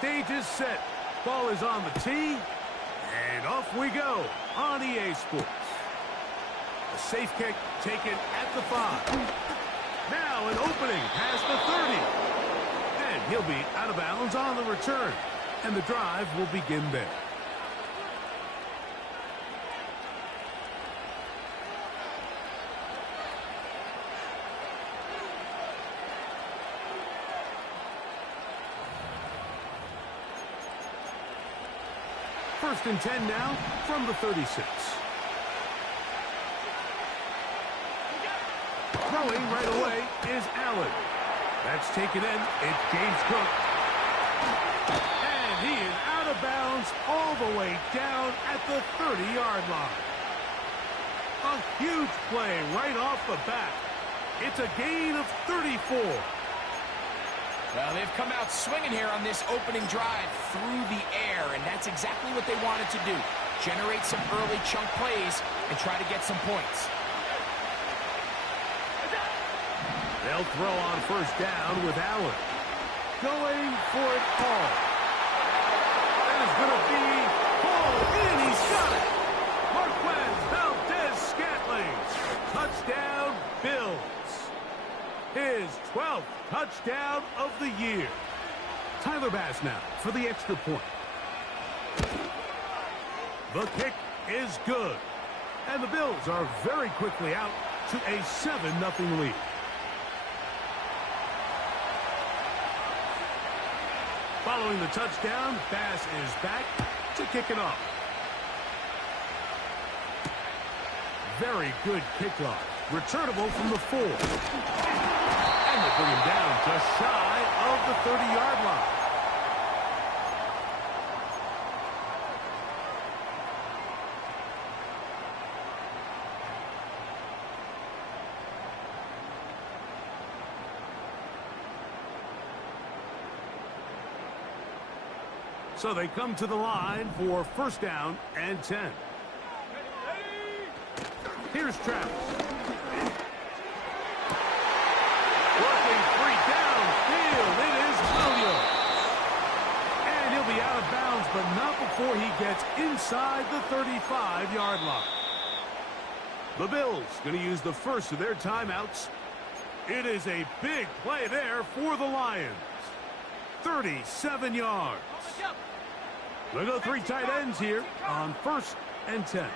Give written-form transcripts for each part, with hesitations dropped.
stage is set. Ball is on the tee. And off we go on EA Sports. A safe kick taken at the 5. Now an opening past the 30. And he'll be out of bounds on the return. And the drive will begin there. First and 10 now from the 36. Throwing right away is Allen. That's taken in. It's James Cook. And he is out of bounds all the way down at the 30-yard line. A huge play right off the bat. It's a gain of 34. Well, they've come out swinging here on this opening drive through the air, and that's exactly what they wanted to do. Generate some early chunk plays and try to get some points. They'll throw on first down with Allen. Going for it all. That is going to be ball in. He's got it. Marquez Valdez-Scantling. Touchdown, Bills. His 12th touchdown of the year. Tyler Bass now for the extra point. The kick is good. And the Bills are very quickly out to a 7-0 lead. Following the touchdown, Bass is back to kick it off. Very good kickoff. Returnable from the 4. And they bring him down just shy of the 30-yard line. So they come to the line for first down and 10. Here's Travis. Working free downfield. It is Williams. And he'll be out of bounds, but not before he gets inside the 35-yard line. The Bills going to use the first of their timeouts. It is a big play there for the Lions. 37 yards. They'll go 3 tight ends here on first and 10.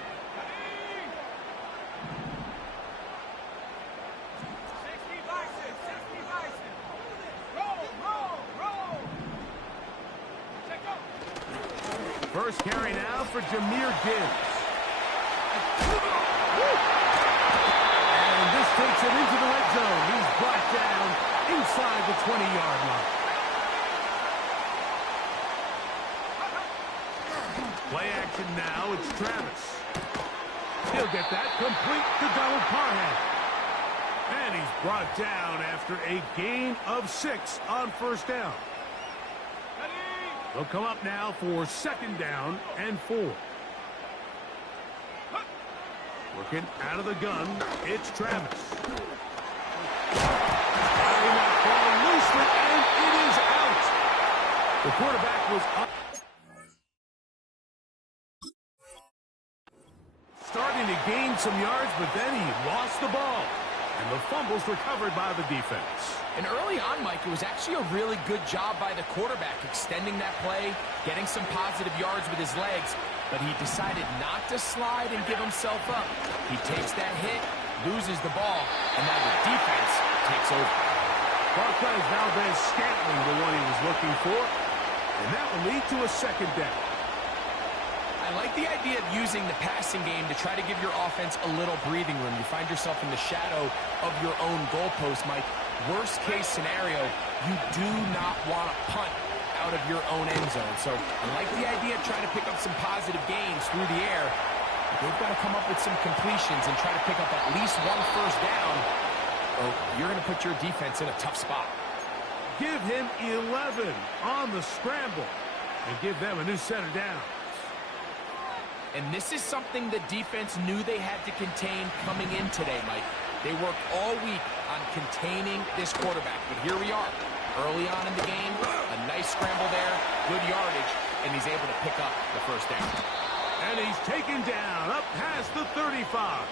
First carry now for Jahmyr Gibbs. And this takes it into the red zone. He's brought down inside the 20-yard line. Play action now. It's Travis. He'll get that complete to Donald Parham. And he's brought down after a gain of 6 on first down. They'll come up now for second down and 4. Working out of the gun, it's Travis. Carrying that ball loosely, and it is out. The quarterback was up. Starting to gain some yards, but then he lost the ball. And the fumble's recovered by the defense. And early on, Mike, it was actually a really good job by the quarterback extending that play, getting some positive yards with his legs, but he decided not to slide and give himself up. He takes that hit, loses the ball, and now the defense takes over. Marquez Valdez-Scantling, the one he was looking for, and that will lead to a second down. I like the idea of using the passing game to try to give your offense a little breathing room. You find yourself in the shadow of your own goalpost, Mike. Worst case scenario, you do not want to punt out of your own end zone. So I like the idea of trying to pick up some positive gains through the air. But they've got to come up with some completions and try to pick up at least one first down, or you're going to put your defense in a tough spot. Give him 11 on the scramble and give them a new set of downs. And this is something the defense knew they had to contain coming in today, Mike. They worked all week on containing this quarterback, but here we are. early on in the game. A nice scramble there, good yardage, and he's able to pick up the first down. And he's taken down up past the 35.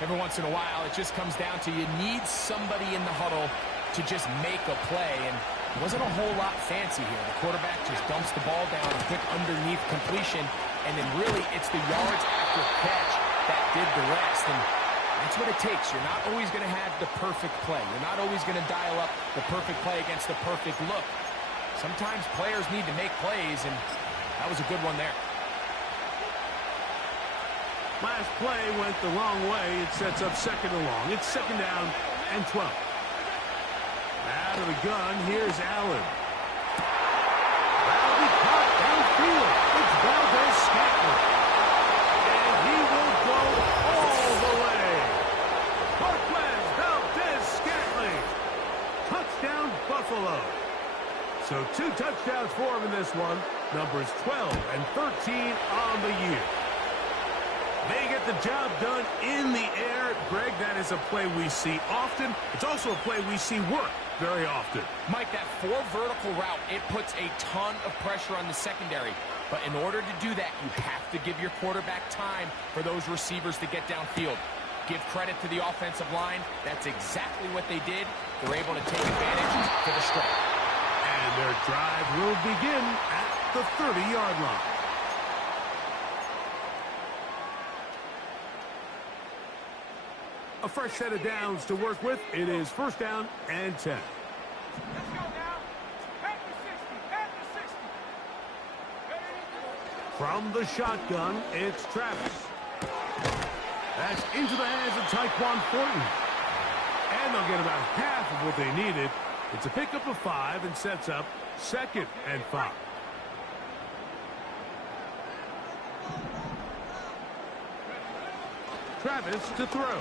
Every once in a while, it just comes down to you need somebody in the huddle to just make a play, and it wasn't a whole lot fancy here. The quarterback just dumps the ball down, a quick underneath completion, and then really it's the yards after catch that did the rest, and that's what it takes. You're not always going to have the perfect play. You're not always going to dial up the perfect play against the perfect look. Sometimes players need to make plays, and that was a good one there. Last play went the wrong way. It sets up second and long. It's second down and 12. Out of the gun, here's Allen. That'll be caught downfield. It's Valdez-Scantling. And he will go all the way. Marquez Valdez-Scantling. Touchdown, Buffalo. So 2 touchdowns for him in this one. Numbers 12 and 13 on the year. They get the job done in the air. Greg, that is a play we see often. It's also a play we see work very often. Mike, that 4 vertical route, it puts a ton of pressure on the secondary. But in order to do that, you have to give your quarterback time for those receivers to get downfield. Give credit to the offensive line. That's exactly what they did. They're able to take advantage for the strike. And their drive will begin at the 30-yard line. A fresh set of downs to work with. It is first down and 10. Let's go now. At the 60. From the shotgun, it's Travis. That's into the hands of Tyquan Thornton. And they'll get about half of what they needed. It's a pickup of 5 and sets up second and 5. Travis to throw.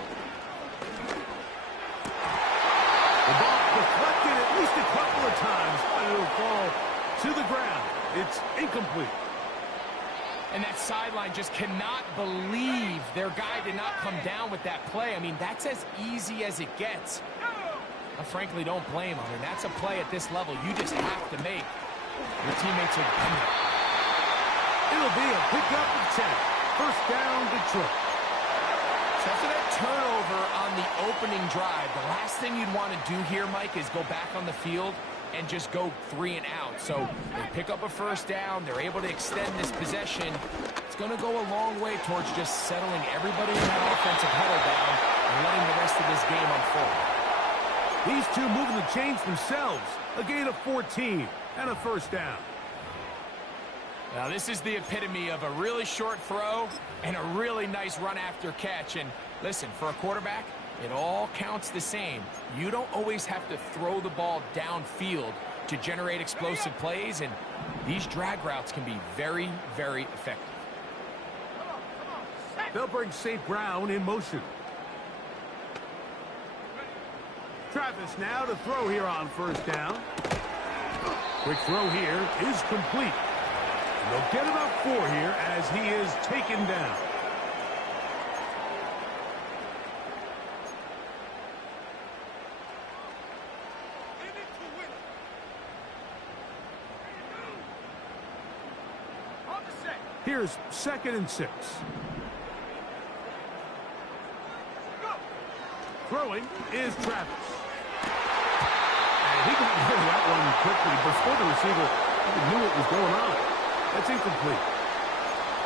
The ball deflected at least a couple of times, but it'll fall to the ground. It's incomplete. And that sideline just cannot believe their guy did not come down with that play. I mean, that's as easy as it gets. I frankly don't blame him. And that's a play at this level you just have to make. Your teammates are dependent. It'll be a pickup of 10. First down, Detroit. So after that turnover on the opening drive, the last thing you'd want to do here, Mike, is go back on the field and just go 3 and out. So they pick up a first down. They're able to extend this possession. It's going to go a long way towards just settling everybody in that offensive huddle down and letting the rest of this game unfold. These two moving the chains themselves. A gain of 14 and a first down. Now, this is the epitome of a really short throw and a really nice run after catch. And listen, for a quarterback, it all counts the same. You don't always have to throw the ball downfield to generate explosive plays, and these drag routes can be very, very effective. They'll bring St. Brown in motion. Travis now to throw here on first down. Quick throw here is complete. And they'll get about 4 here as he is taken down. Here's second and 6. Throwing is Travis. And he got rid of that one quickly before the receiver even knew what was going on. That's incomplete.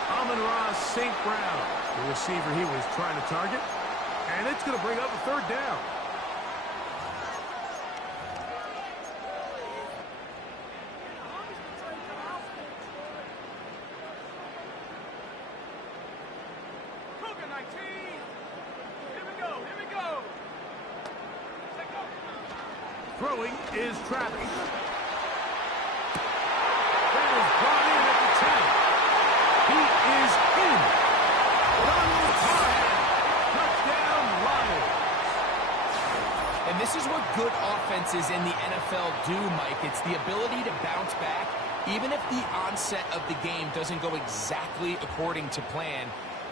Amon-Ra St. Brown, the receiver he was trying to target. And it's going to bring up a third down. Throwing is Travis. That is brought in at the 10. He is in. Donald Parham. Touchdown, Lions. And this is what good offenses in the NFL do, Mike. It's the ability to bounce back, even if the onset of the game doesn't go exactly according to plan.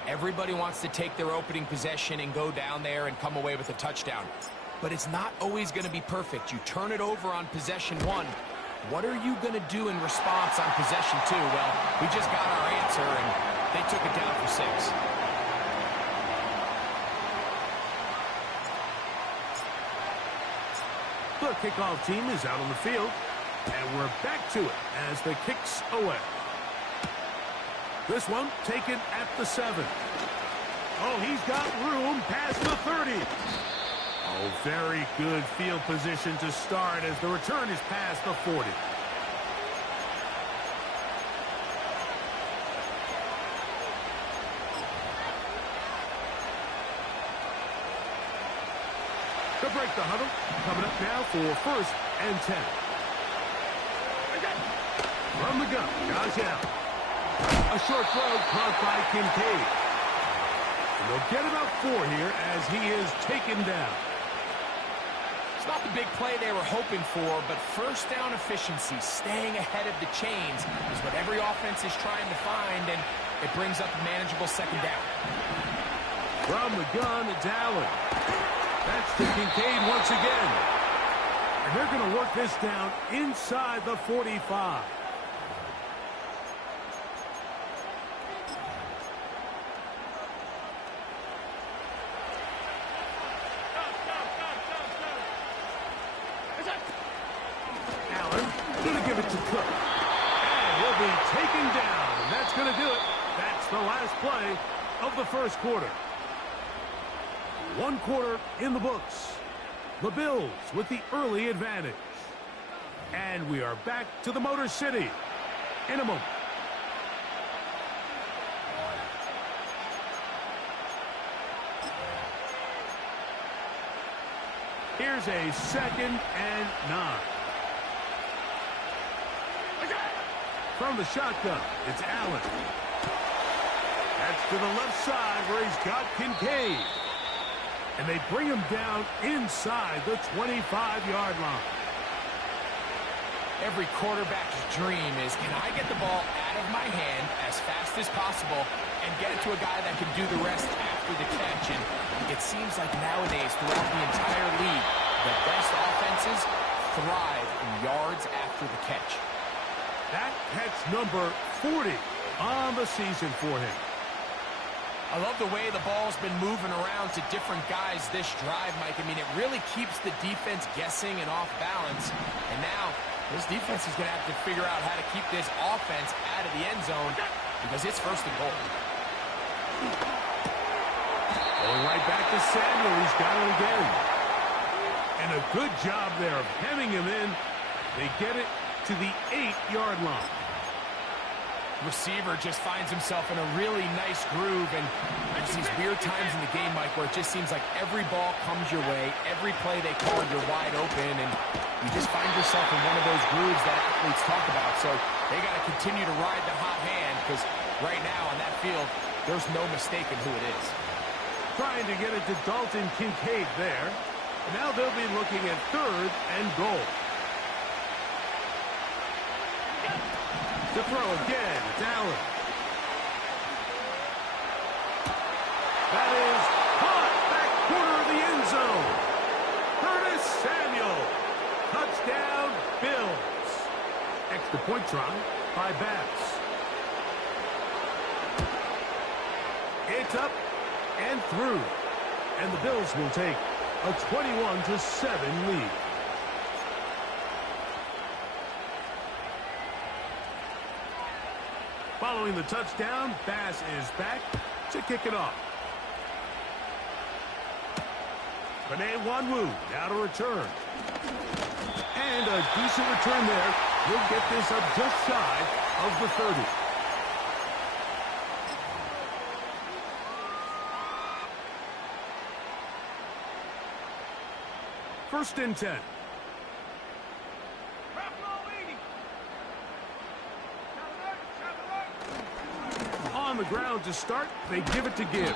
Everybody wants to take their opening possession and go down there and come away with a touchdown. but it's not always going to be perfect. You turn it over on possession 1. What are you going to do in response on possession 2? Well, we just got our answer, and they took it down for 6. The kickoff team is out on the field, and we're back to it as the kick's away. This one taken at the 7. Oh, he's got room past the 30. Oh, very good field position to start as the return is past the 40. To break the huddle, coming up now for 1st and 10. From the gun, Josh Allen. A short throw caught by Kincaid. And they'll get about 4 here as he is taken down. It's not the big play they were hoping for, but first down efficiency, staying ahead of the chains, is what every offense is trying to find, and it brings up a manageable 2nd down. From the gun, it's Allen. That's to Kincaid once again. And they're going to work this down inside the 45. Allen going to give it to Cook. And he'll be taken down. And that's going to do it. That's the last play of the 1st quarter. 1 quarter in the books. The Bills with the early advantage. And we are back to the Motor City in a moment. Here's a 2nd and 9. From the shotgun, it's Allen. That's to the left side where he's got Kincaid. And they bring him down inside the 25-yard line. Every quarterback's dream is, can I get the ball out of my hand as fast as possible and get it to a guy that can do the rest after the catch? And it seems like nowadays, throughout the entire league, the best offenses thrive in yards after the catch. That catch number 40 on the season for him. I love the way the ball's been moving around to different guys this drive, Mike. I mean, it really keeps the defense guessing and off balance. And now, this defense is going to have to figure out how to keep this offense out of the end zone because it's 1st and goal. Going right back to Samuel. He's got it again. And a good job there of hemming him in. They get it to the 8-yard line. Receiver just finds himself in a really nice groove, and there's these weird times in the game, Mike, where it just seems like every ball comes your way, every play they call, you're wide open, and you just find yourself in one of those grooves that athletes talk about. So they got to continue to ride the hot hand because right now on that field, there's no mistaking who it is. Trying to get it to Dalton Kincaid there. And now they'll be looking at 3rd and goal. To throw again, it's Allen. That is caught back corner of the end zone. Curtis Samuel. Touchdown, Bills. Extra point try by Bass. It's up and through. And the Bills will take a 21-7 lead. Following the touchdown, Bass is back to kick it off. Benet Wanwu now to return. And a decent return there. He'll get this up just shy of the 30. First and 10. On the ground to start, they give it to Gibbs.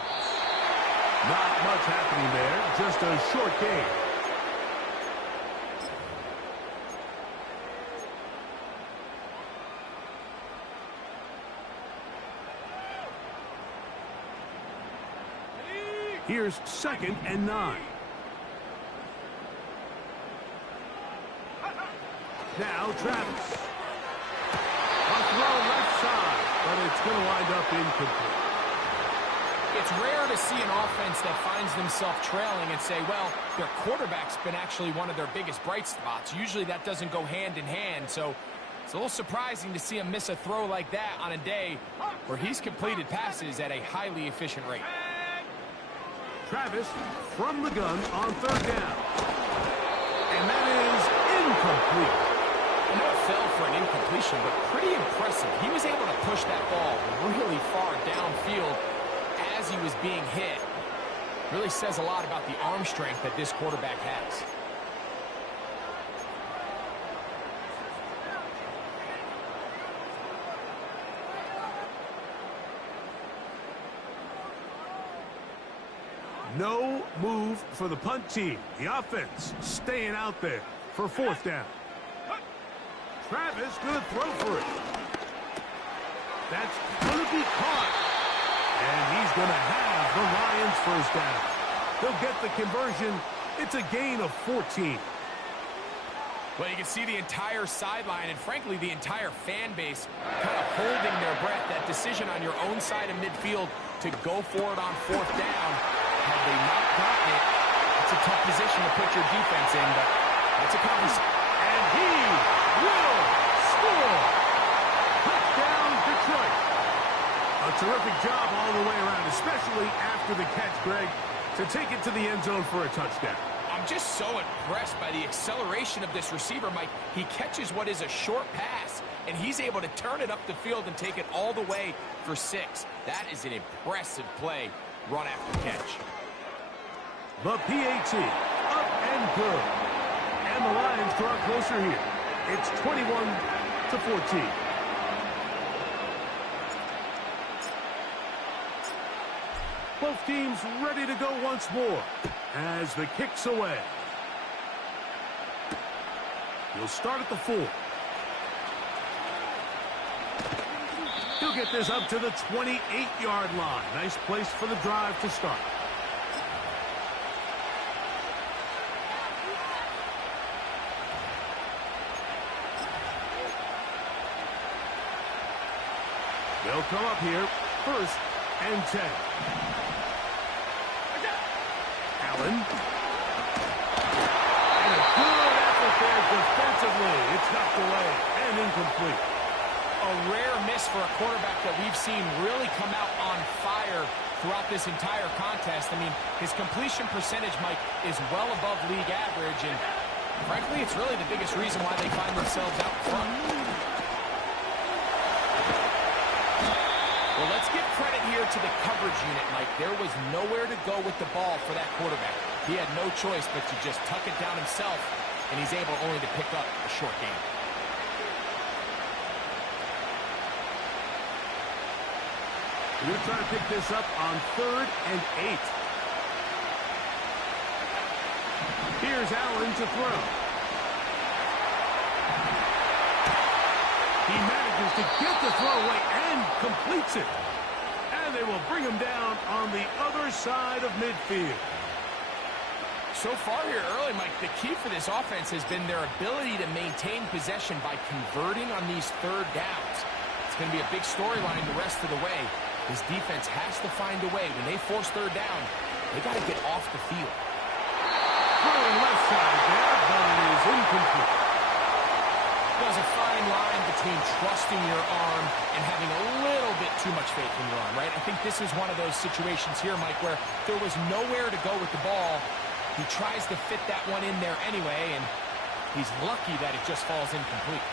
Not much happening there, just a short gain. Here's 2nd and 9. Now Travis. A throw left side, but it's going to wind up incomplete. It's rare to see an offense that finds themselves trailing and say, well, their quarterback's been actually one of their biggest bright spots. Usually that doesn't go hand in hand, so it's a little surprising to see him miss a throw like that on a day where he's completed passes at a highly efficient rate. Travis from the gun on third down. And that is incomplete. I know it fell for an incompletion, but pretty impressive. He was able to push that ball really far downfield as he was being hit. Really says a lot about the arm strength that this quarterback has. No move for the punt team. The offense staying out there for fourth down. Travis going to throw for it. That's going to be caught. And he's going to have the Lions first down. He'll get the conversion. It's a gain of 14. Well, you can see the entire sideline and, frankly, the entire fan base kind of holding their breath. That decision on your own side of midfield to go for it on fourth down. Had they not gotten it, it's a tough position to put your defense in, but that's a conversation. And he will score. Touchdown, Detroit. A terrific job all the way around, especially after the catch, Greg, to take it to the end zone for a touchdown. I'm just so impressed by the acceleration of this receiver, Mike. He catches what is a short pass, and he's able to turn it up the field and take it all the way for 6. That is an impressive play, run after catch. The PAT, up and good. And the Lions draw closer here. It's 21-14. Both teams ready to go once more as the kick's away. He'll start at the 4. He'll get this up to the 28-yard line. Nice place for the drive to start. They'll come up here, 1st and 10. Allen. And a good effort there defensively. It's knocked away and incomplete. A rare miss for a quarterback that we've seen really come out on fire throughout this entire contest. I mean, his completion percentage, Mike, is well above league average, and frankly, it's really the biggest reason why they find themselves out front. Well, let's give credit here to the coverage unit, Mike. There was nowhere to go with the ball for that quarterback. He had no choice but to just tuck it down himself, and he's able only to pick up a short gain. We're going to try to pick this up on 3rd and 8. Here's Allen to throw. He manages to get the throw away and completes it. And they will bring him down on the other side of midfield. So far here early, Mike, the key for this offense has been their ability to maintain possession by converting on these 3rd downs. It's going to be a big storyline the rest of the way. His defense has to find a way. When they force 3rd down, they got to get off the field. Throwing left side there, but it is incomplete. There's a fine line between trusting your arm and having a little bit too much faith in your arm, right? I think this is one of those situations here, Mike, where there was nowhere to go with the ball. He tries to fit that one in there anyway, and he's lucky that it just falls incomplete.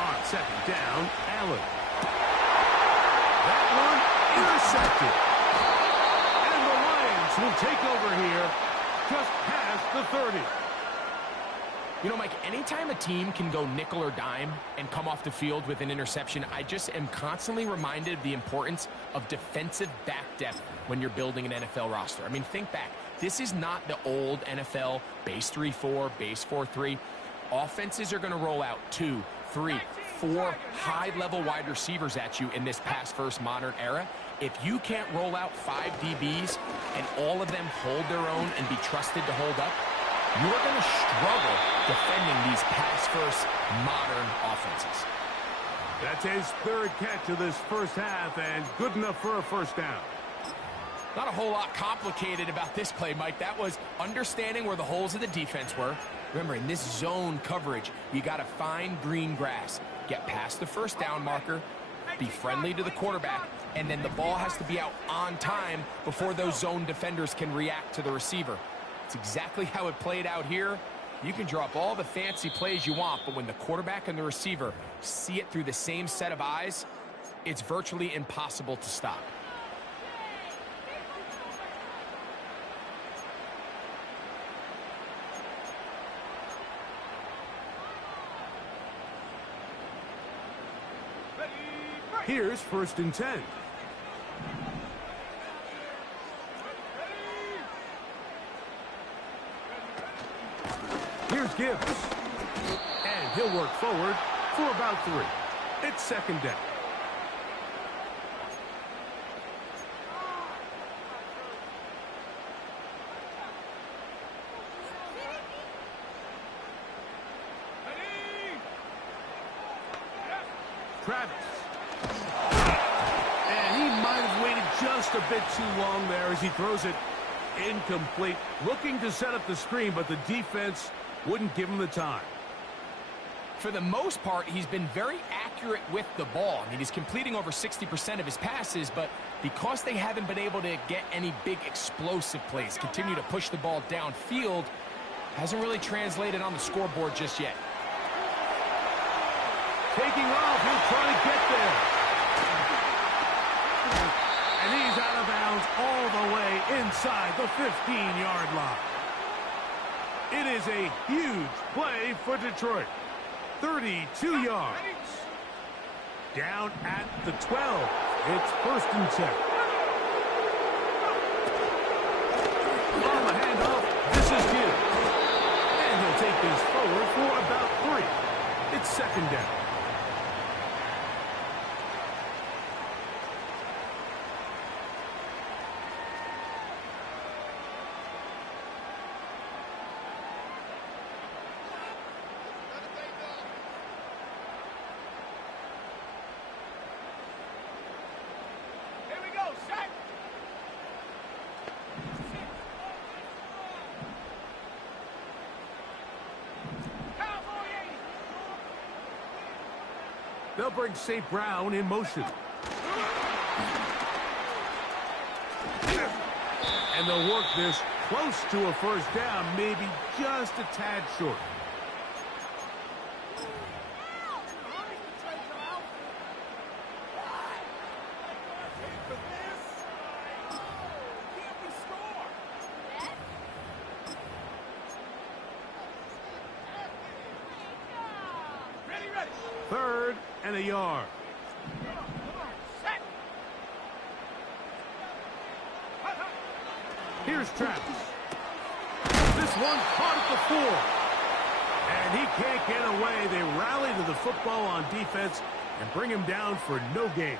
On 2nd down, Allen. That one intercepted. And the Lions will take over here just past the 30. You know, Mike, anytime a team can go nickel or dime and come off the field with an interception, I just am constantly reminded of the importance of defensive back depth when you're building an NFL roster. I mean, think back. This is not the old NFL base 3-4, base 4-3. Offenses are going to roll out 2, 3, 4 high-level wide receivers at you in this pass-first modern era. If you can't roll out 5 DBs and all of them hold their own and be trusted to hold up, you're going to struggle defending these pass-first modern offenses. That's his 3rd catch of this first half, and good enough for a first down. Not a whole lot complicated about this play, Mike. That was understanding where the holes of the defense were. Remember, in this zone coverage, you got to find green grass. Get past the first down marker, be friendly to the quarterback, and then the ball has to be out on time before those zone defenders can react to the receiver. It's exactly how it played out here. You can draw up all the fancy plays you want, but when the quarterback and the receiver see it through the same set of eyes, it's virtually impossible to stop. Here's 1st and 10. Here's Gibbs. And he'll work forward for about 3. It's 2nd down. Travis. And he might have waited just a bit too long there as he throws it incomplete. Looking to set up the screen, but the defense wouldn't give him the time. For the most part, he's been very accurate with the ball. I mean, he's completing over 60% of his passes, but because they haven't been able to get any big explosive plays, continue to push the ball downfield, hasn't really translated on the scoreboard just yet. Taking off, he'll try to get there. And he's out of bounds all the way inside the 15-yard line. It is a huge play for Detroit. 32 yards. Down at the 12. It's 1st and 10. On the handoff, this is Gibbs. And he'll take this forward for about 3. It's 2nd down. They'll bring St. Brown in motion. And they'll work this close to a first down, maybe just a tad short. Third and a yard. Here's Travis. This one caught at the 4. And he can't get away. They rally to the football on defense and bring him down for no gain.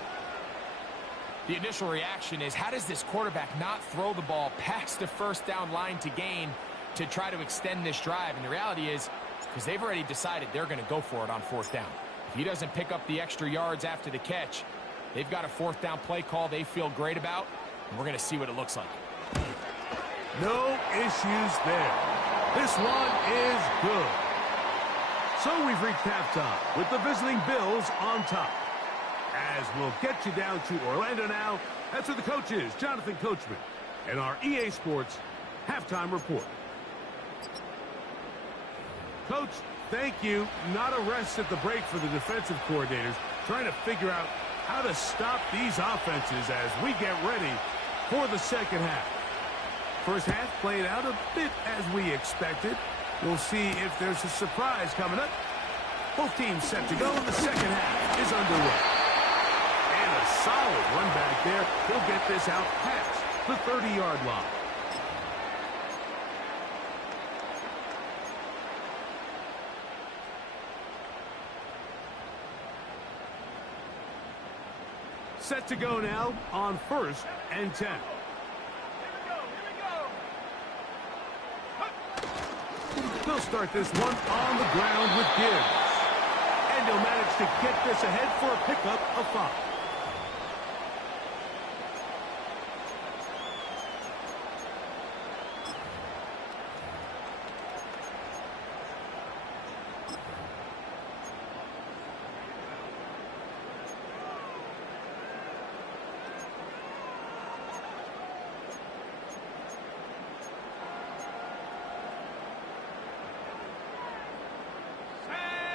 The initial reaction is, how does this quarterback not throw the ball past the first down line to gain to try to extend this drive? And the reality is, because they've already decided they're going to go for it on 4th down. If he doesn't pick up the extra yards after the catch, they've got a 4th down play call they feel great about, and we're going to see what it looks like. No issues there. This one is good. So we've reached halftime with the visiting Bills on top. As we'll get you down to Orlando now, that's where the coach is, Jonathan Coachman, and our EA Sports halftime report. Coach, thank you. Not a rest at the break for the defensive coordinators, trying to figure out how to stop these offenses as we get ready for the second half. First half played out a bit as we expected. We'll see if there's a surprise coming up. Both teams set to go, and the second half is underway. And a solid run back there. He'll get this out past the 30-yard line. set to go now on 1st and 10. They'll start this one on the ground with Gibbs. And he'll manage to get this ahead for a pickup of 5.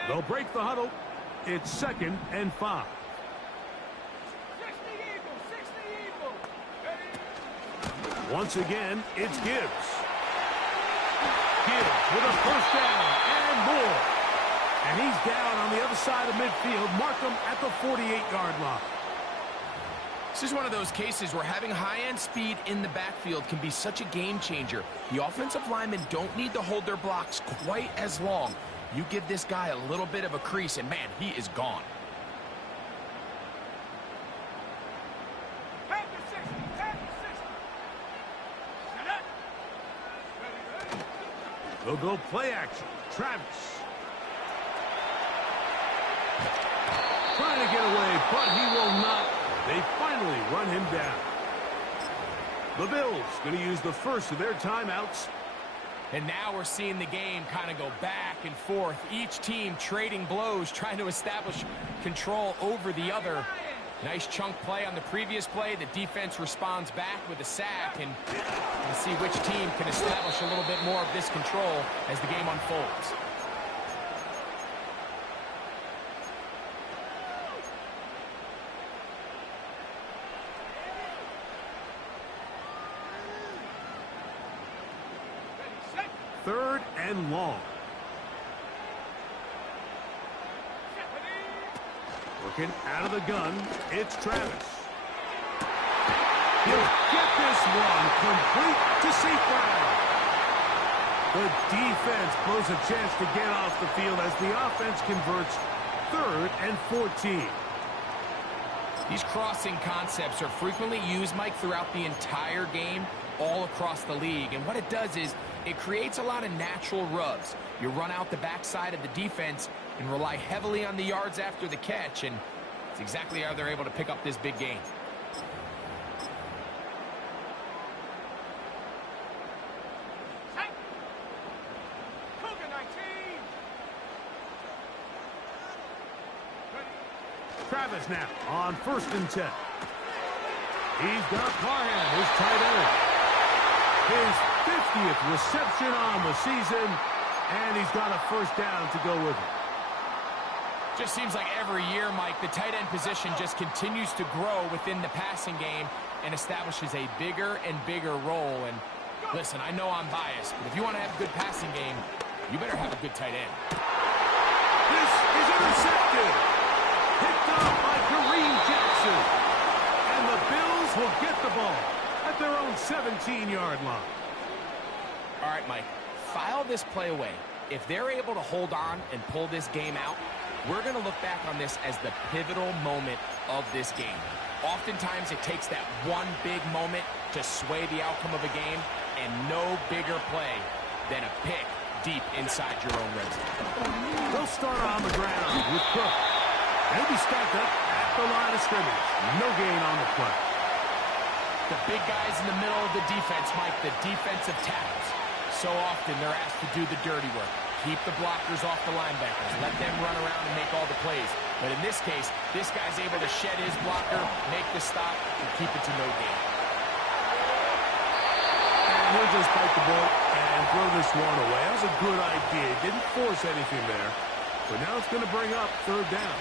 They'll break the huddle. It's 2nd and 5. 60 Eagle. Once again, it's Gibbs. Gibbs with a first down and more. And he's down on the other side of midfield. Mark him at the 48-yard line. This is one of those cases where having high-end speed in the backfield can be such a game changer. The offensive linemen don't need to hold their blocks quite as long. You give this guy a little bit of a crease, and man, he is gone. They'll go play action. Travis. Trying to get away, but he will not. They finally run him down. The Bills going to use the first of their timeouts. And now we're seeing the game kind of go back and forth. Each team trading blows, trying to establish control over the other. Nice chunk play on the previous play. The defense responds back with a sack. And we'll see which team can establish a little bit more of this control as the game unfolds. Third and long. Working out of the gun, it's Travis. He'll get this one complete to St. Brown. The defense blows a chance to get off the field as the offense converts 3rd and 14. These crossing concepts are frequently used, Mike, throughout the entire game, all across the league. And what it does is it creates a lot of natural rubs. You run out the backside of the defense and rely heavily on the yards after the catch, and it's exactly how they're able to pick up this big game. Travis now on 1st and 10. He's got Parham, his tight end. His 50th reception on the season, and he's got a first down to go with it. Just seems like every year, Mike, the tight end position just continues to grow within the passing game and establishes a bigger and bigger role. And listen, I know I'm biased, but if you want to have a good passing game, you better have a good tight end. This is intercepted. Picked off by Kareem Jackson. And the Bills will get the ball at their own 17-yard line. All right, Mike, file this play away. If they're able to hold on and pull this game out, we're going to look back on this as the pivotal moment of this game. Oftentimes, it takes that one big moment to sway the outcome of a game, and no bigger play than a pick deep inside your own red zone. They'll start on the ground with Cook. He'll be stacked up at the line of scrimmage. No gain on the play. The big guys in the middle of the defense, Mike, the defensive tackles. So often they're asked to do the dirty work. Keep the blockers off the linebackers. Let them run around and make all the plays. But in this case, this guy's able to shed his blocker, make the stop, and keep it to no gain. And he'll just bite the bullet and throw this one away. That was a good idea. Didn't force anything there. But now it's going to bring up 3rd down.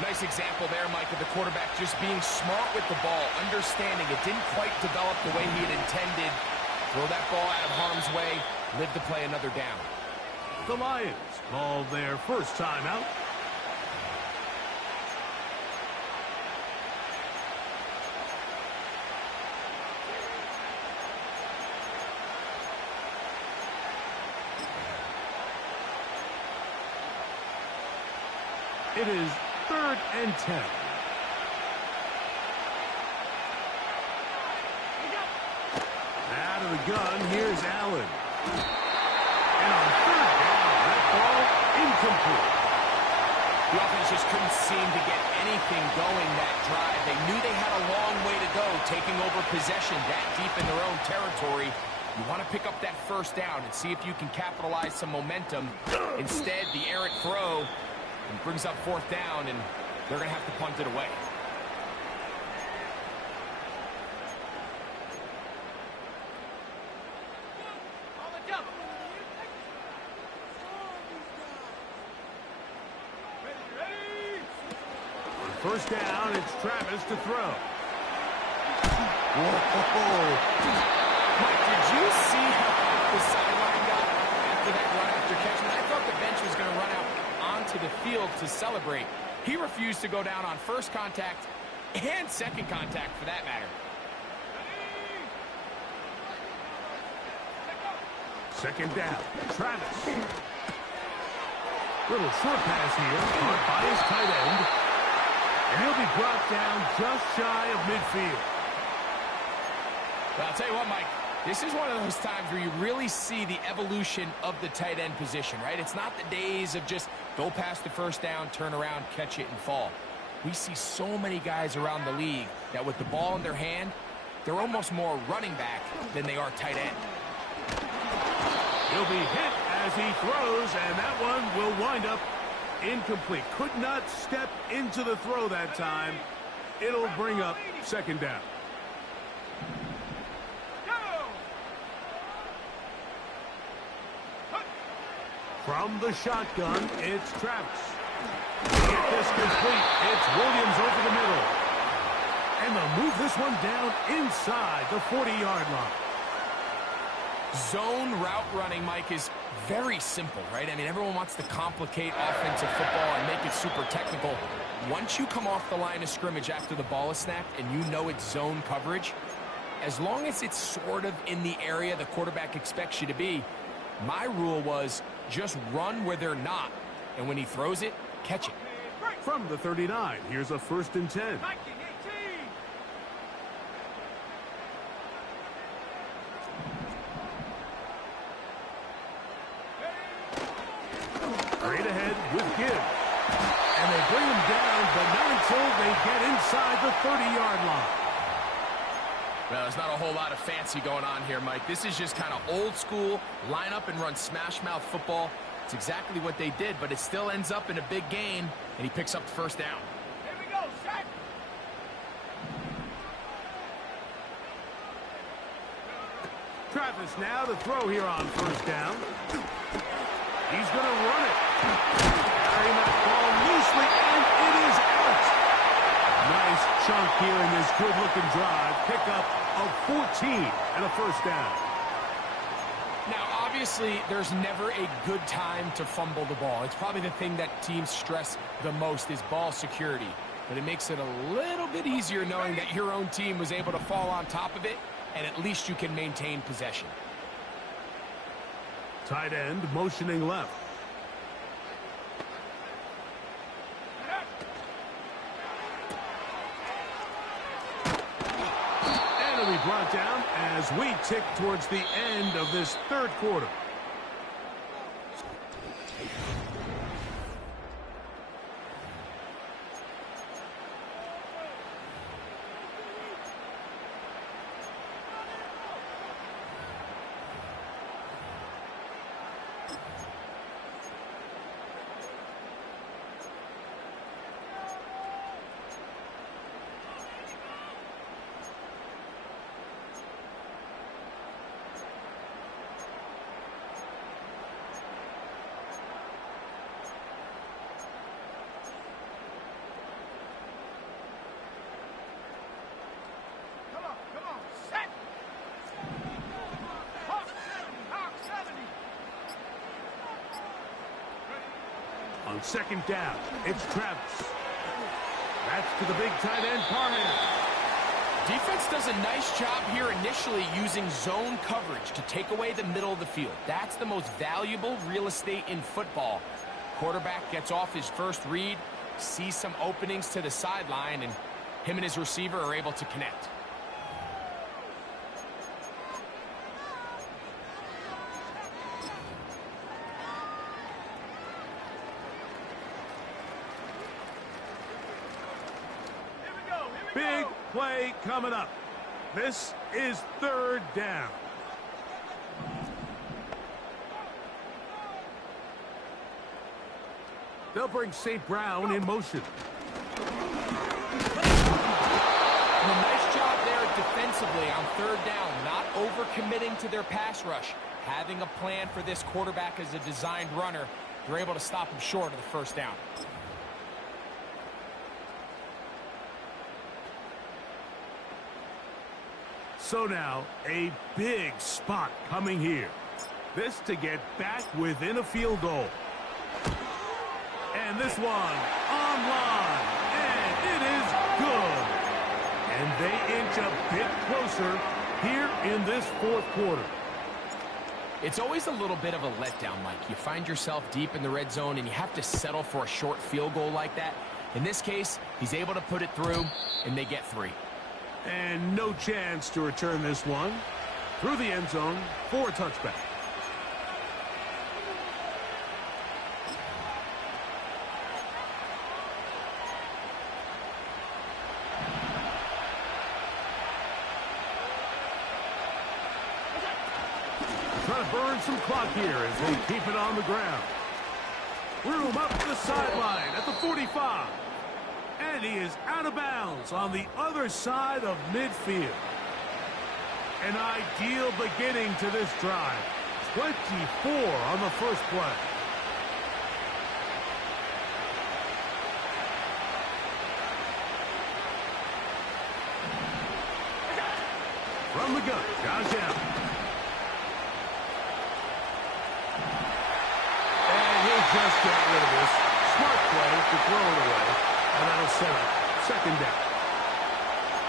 Nice example there, Mike, of the quarterback just being smart with the ball, understanding it didn't quite develop the way he had intended. Throw that ball out of harm's way, live to play another down. The Lions call their first timeout. It is 3rd and 10. gun, here's Allen. And on third down, that ball incomplete. The offense just couldn't seem to get anything going that drive. They knew they had a long way to go, taking over possession that deep in their own territory. You want to pick up that first down and see if you can capitalize some momentum. Instead, the errant throw brings up fourth down, and they're going to have to punt it away. First down, it's Travis to throw. Whoa. Mike, did you see how the sideline got after that run after catch? I thought the bench was going to run out onto the field to celebrate. He refused to go down on first contact and second contact, for that matter. Second down, Travis. Little short pass here, caught by his tight end. And he'll be brought down just shy of midfield. Well, I'll tell you what, Mike, this is one of those times where you really see the evolution of the tight end position, right? It's not the days of just go past the first down, turn around, catch it, and fall. We see so many guys around the league that with the ball in their hand, they're almost more running back than they are tight end. He'll be hit as he throws, and that one will wind up incomplete. Could not step into the throw that time. It'll bring up second down. From the shotgun, it's Travis. Get this complete. It's Williams over the middle. And they'll move this one down inside the 40-yard line. Zone route running, Mike, is very simple, right? I mean, everyone wants to complicate offensive football and make it super technical. Once you come off the line of scrimmage after the ball is snapped and you know it's zone coverage, as long as it's sort of in the area the quarterback expects you to be, my rule was just run where they're not. And when he throws it, catch it. From the 39, here's a 1st and 10. Straight ahead with Gibbs. And they bring him down, but not until they get inside the 30-yard line. Well, there's not a whole lot of fancy going on here, Mike. This is just kind of old school, line up and run smash mouth football. It's exactly what they did, but it still ends up in a big gain, and he picks up the first down. Here we go, set. Travis now to throw here on first down. He's going to run it. Carrying that ball loosely, and it is out. Nice chunk here in this good-looking drive. Pickup of 14 and a first down. Now, obviously, there's never a good time to fumble the ball. It's probably the thing that teams stress the most is ball security. But it makes it a little bit easier knowing that your own team was able to fall on top of it, and at least you can maintain possession. Tight end motioning left. And it'll be brought down as we tick towards the end of this third quarter. On second down, it's Travis. That's to the big tight end, Parham. Defense does a nice job here initially using zone coverage to take away the middle of the field. That's the most valuable real estate in football. Quarterback gets off his first read, sees some openings to the sideline, and him and his receiver are able to connect. play coming up. This is third down. They'll bring St. Brown in motion. And a nice job there defensively on third down, not overcommitting to their pass rush. Having a plan for this quarterback as a designed runner, they're able to stop him short of the first down. So now, a big spot coming here. This to get back within a field goal. And this one online, and it is good. And they inch a bit closer here in this fourth quarter. It's always a little bit of a letdown, Mike. You find yourself deep in the red zone, and you have to settle for a short field goal like that. In this case, he's able to put it through, and they get 3. And no chance to return this one through the end zone for a touchback. Trying to burn some clock here as they keep it on the ground. Room up the sideline at the 45. And he is out of bounds on the other side of midfield. An ideal beginning to this drive. 24 on the first play. From the gun, Josh Allen. And he'll just get rid of this. Smart play to throw it away. And that'll set up second down.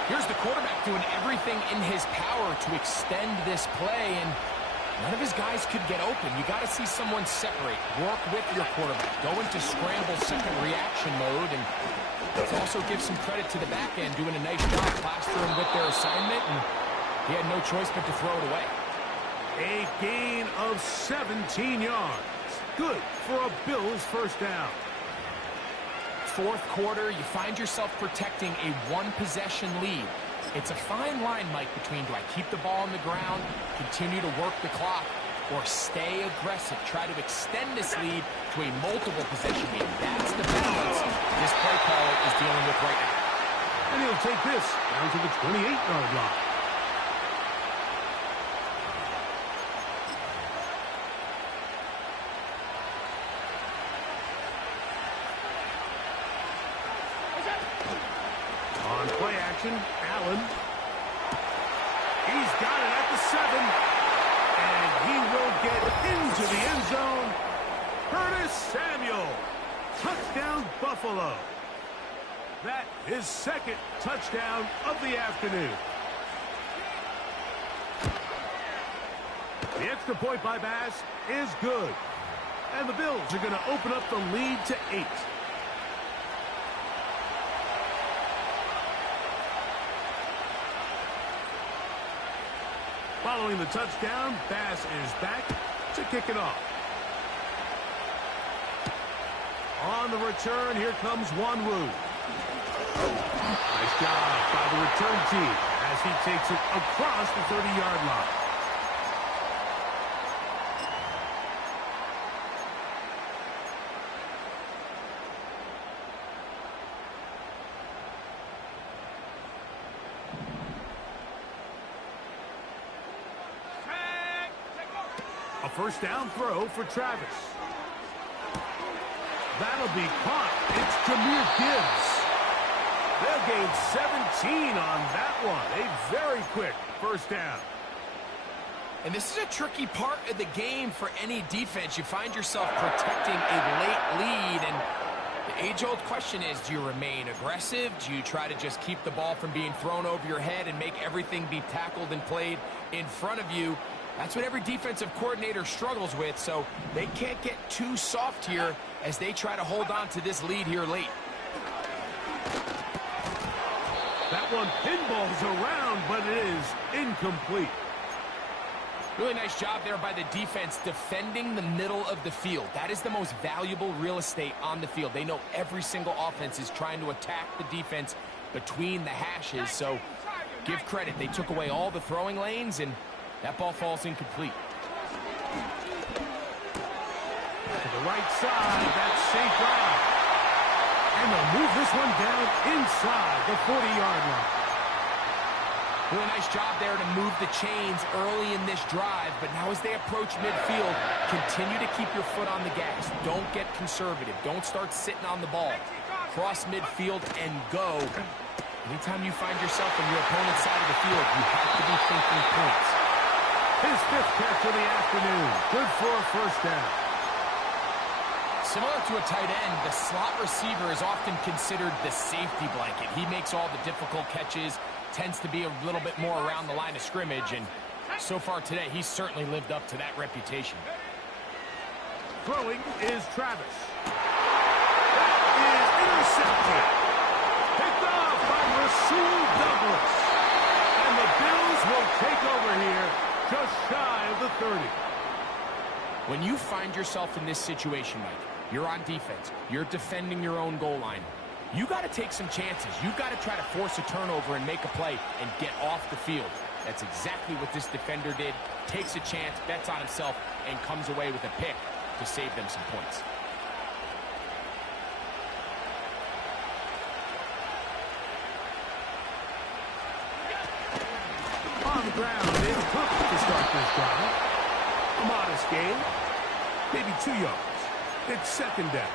Here's the quarterback doing everything in his power to extend this play, and none of his guys could get open. You got to see someone separate, work with your quarterback, go into scramble second reaction mode, and let's also give some credit to the back end doing a nice job plastering with their assignment, and he had no choice but to throw it away. A gain of 17 yards. Good for a Bills first down. Fourth quarter, you find yourself protecting a one-possession lead. It's a fine line, Mike, between do I keep the ball on the ground, continue to work the clock, or stay aggressive, try to extend this lead to a multiple possession game. That's the balance this play caller is dealing with right now. And he'll take this down to the 28-yard line. On play action, Allen. He's got it at the 7. And he will get into the end zone. Curtis Samuel. Touchdown, Buffalo. That is second touchdown of the afternoon. The extra point by Bass is good. And the Bills are going to open up the lead to 8. Following the touchdown, Bass is back to kick it off. On the return, here comes Wanwu. Nice job by the return team as he takes it across the 30-yard line. A first down throw for Travis. That'll be caught. It's Jahmyr Gibbs. They'll gain 17 on that one. A very quick first down. And this is a tricky part of the game for any defense. You find yourself protecting a late lead, and the age-old question is, do you remain aggressive? Do you try to just keep the ball from being thrown over your head and make everything be tackled and played in front of you? That's what every defensive coordinator struggles with, so they can't get too soft here as they try to hold on to this lead here late. That one pinballs around, but it is incomplete. Really nice job there by the defense defending the middle of the field. That is the most valuable real estate on the field. They know every single offense is trying to attack the defense between the hashes, so give credit. They took away all the throwing lanes, and that ball falls incomplete. To the right side, that's safe route. And they'll move this one down inside the 40-yard line. Really nice job there to move the chains early in this drive, but now as they approach midfield, continue to keep your foot on the gas. Don't get conservative. Don't start sitting on the ball. Cross midfield and go. Anytime you find yourself on your opponent's side of the field, you have to be thinking points. His 5th catch of the afternoon. Good for a first down. Similar to a tight end, the slot receiver is often considered the safety blanket. He makes all the difficult catches, tends to be a little bit more around the line of scrimmage, and so far today, he's certainly lived up to that reputation. Throwing is Travis. That is intercepted. Picked off by Rasul Douglas. And the Bills will take over here just shy of the 30. When you find yourself in this situation, Mike, you're on defense, you're defending your own goal line, you got to take some chances. You got to try to force a turnover and make a play and get off the field. That's exactly what this defender did. Takes a chance, bets on himself, and comes away with a pick to save them some points. On the ground is Cook to start this drive. A modest gain, maybe 2 yards. It's second down.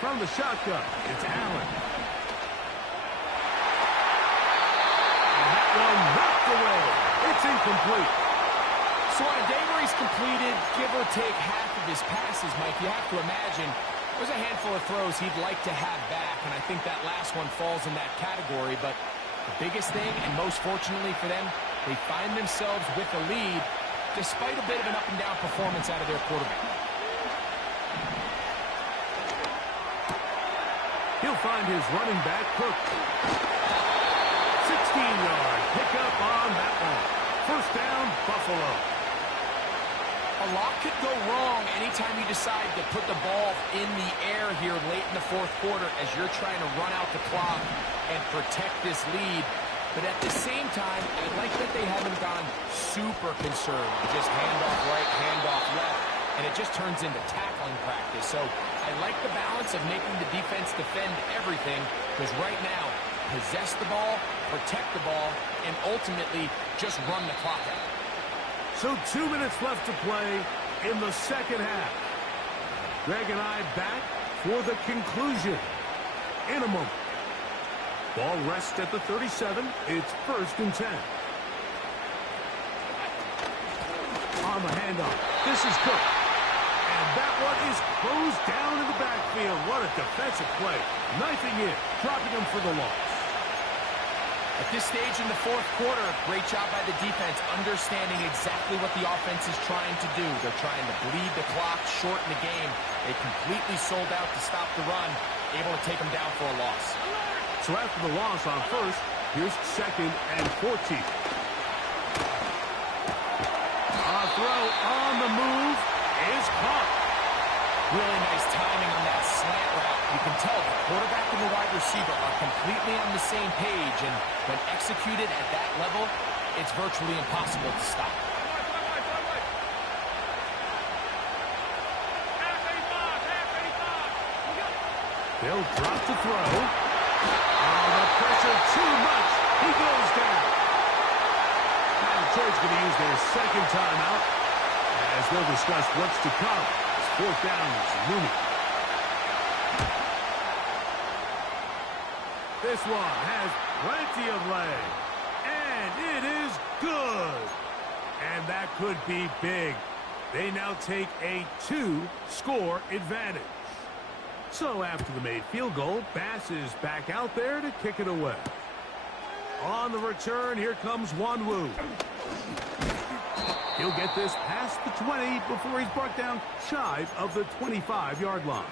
From the shotgun, it's Allen. And that one knocked away. It's incomplete. So on a day where he's completed, give or take half of his passes, Mike, you have to imagine there's a handful of throws he'd like to have back, and I think that last one falls in that category. But the biggest thing, and most fortunately for them, they find themselves with a lead despite a bit of an up-and-down performance out of their quarterback. He'll find his running back, Cook. 16-yard pickup on that one. First down, Buffalo. A lot could go wrong anytime you decide to put the ball in the air here late in the fourth quarter as you're trying to run out the clock and protect this lead. But at the same time, I like that they haven't gone super conservative. Just handoff right, handoff left, and it just turns into tackling practice. So I like the balance of making the defense defend everything, because right now, possess the ball, protect the ball, and ultimately just run the clock out. So 2 minutes left to play in the second half. Greg and I back for the conclusion in a moment. Ball rests at the 37. It's 1st and 10. On the handoff, this is Cook. And that one is closed down in the backfield. What a defensive play. Knifing in, dropping him for the loss. At this stage in the fourth quarter, great job by the defense, understanding exactly what the offense is trying to do. They're trying to bleed the clock, shorten the game. They completely sold out to stop the run, able to take them down for a loss. So after the loss on first, here's 2nd and 14. A throw on the move is caught. Really nice timing on that slant route. You can tell the quarterback and the wide receiver are completely on the same page, and when executed at that level, it's virtually impossible to stop. They'll drop to throw. Oh, the pressure too much. He goes down. Now Detroit's going to use their second timeout as they'll discuss what's to come. It's 4th down. It's looming. This one has plenty of leg. And it is good. And that could be big. They now take a 2-score advantage. So after the made field goal, Bass is back out there to kick it away. On the return, here comes Wanwu. He'll get this past the 20 before he's brought down shy of the 25-yard line.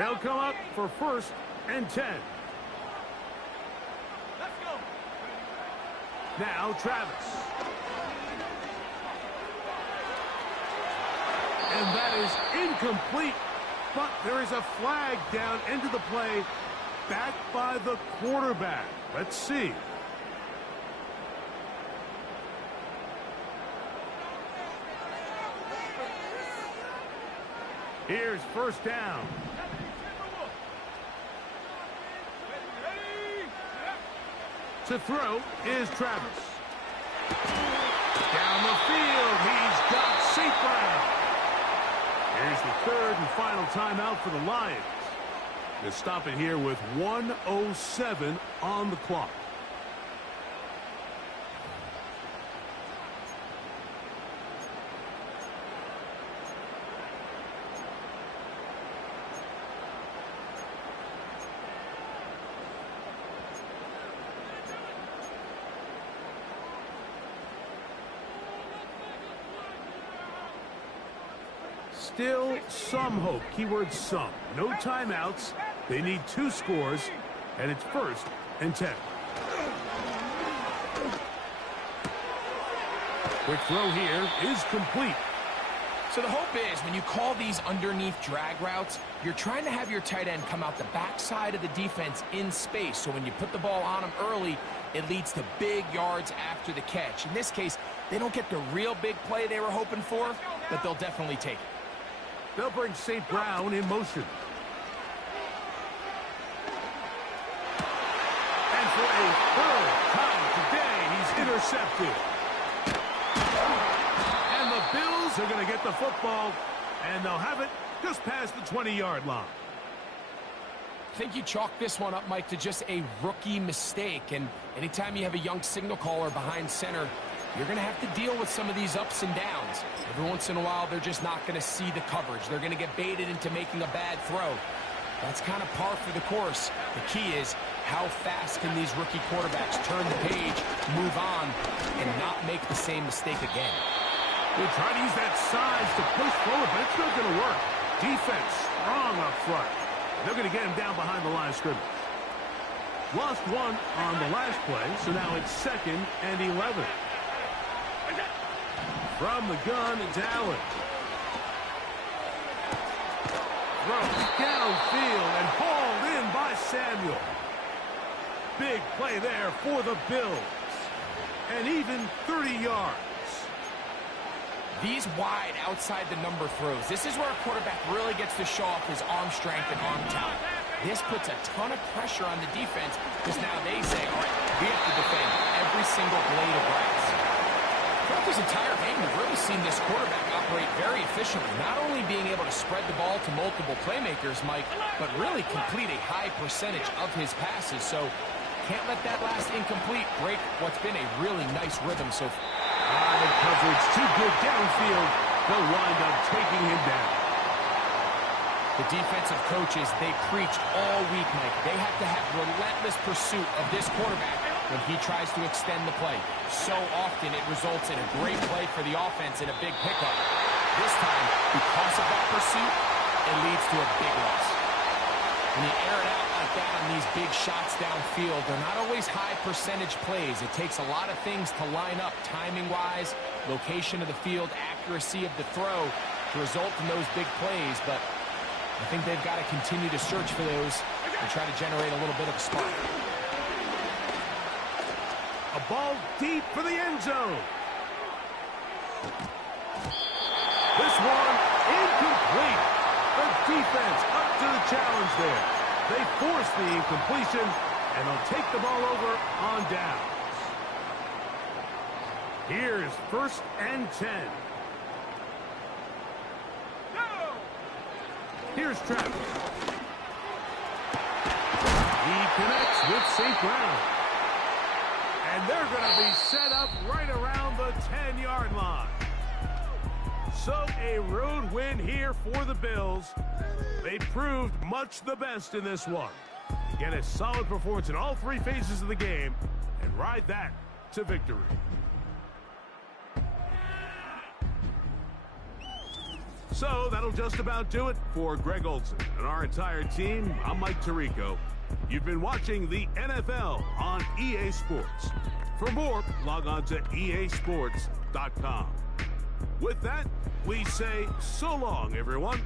They'll come up for 1st and 10. Let's go. Now Travis. And that is incomplete, but there is a flag down into the play, back by the quarterback. Let's see. Here's 1st down. To throw is Travis. Down the field, he's got St. Brown. Here's the 3rd and final timeout for the Lions. They stop it here with 1:07 on the clock. Still some hope. Keyword some. No timeouts. They need 2 scores, and it's 1st and 10. Quick throw here is complete. So the hope is when you call these underneath drag routes, you're trying to have your tight end come out the backside of the defense in space. So when you put the ball on him early, it leads to big yards after the catch. In this case, they don't get the real big play they were hoping for, but they'll definitely take it. They'll bring St. Brown in motion. And for a 3rd time today, he's intercepted. And the Bills are going to get the football, and they'll have it just past the 20-yard line. I think you chalk this one up, Mike, to just a rookie mistake. And anytime you have a young signal caller behind center, you're going to have to deal with some of these ups and downs. Every once in a while, they're just not going to see the coverage. They're going to get baited into making a bad throw. That's kind of par for the course. The key is how fast can these rookie quarterbacks turn the page, move on, and not make the same mistake again. They try to use that size to push forward, but it's not going to work. Defense strong up front. They're going to get him down behind the line of scrimmage. Lost 1 on the last play, so now it's 2nd and 11. From the gun, it's Allen. Throws downfield and hauled in by Samuel. Big play there for the Bills. And even 30 yards. These wide outside the number throws. This is where a quarterback really gets to show off his arm strength and arm talent. This puts a ton of pressure on the defense because now they say, all right, we have to defend every single blade of grass. Throughout this entire game, we've really seen this quarterback operate very efficiently, not only being able to spread the ball to multiple playmakers, Mike, but really complete a high percentage of his passes. So can't let that last incomplete break what's been a really nice rhythm so far. The coverage too good downfield. They'll wind up taking him down. The defensive coaches, they preach all week, Mike. They have to have relentless pursuit of this quarterback when he tries to extend the play. So often it results in a great play for the offense and a big pickup. This time, because of that pursuit, it leads to a big loss. When you air it out like that on these big shots downfield, they're not always high percentage plays. It takes a lot of things to line up timing-wise, location of the field, accuracy of the throw to result in those big plays. But I think they've got to continue to search for those and try to generate a little bit of a spark. A ball deep for the end zone. This one incomplete. The defense up to the challenge there. They force the incompletion, and they'll take the ball over on downs. Here's 1st and 10. Here's Travis. He connects with St. Brown. And they're going to be set up right around the 10-yard line. So a road win here for the Bills. They proved much the best in this one. Get a solid performance in all 3 phases of the game and ride that to victory. So that'll just about do it for Greg Olson and our entire team. I'm Mike Tirico. You've been watching the NFL on EA Sports. For more, log on to easports.com. With that, we say so long, everyone.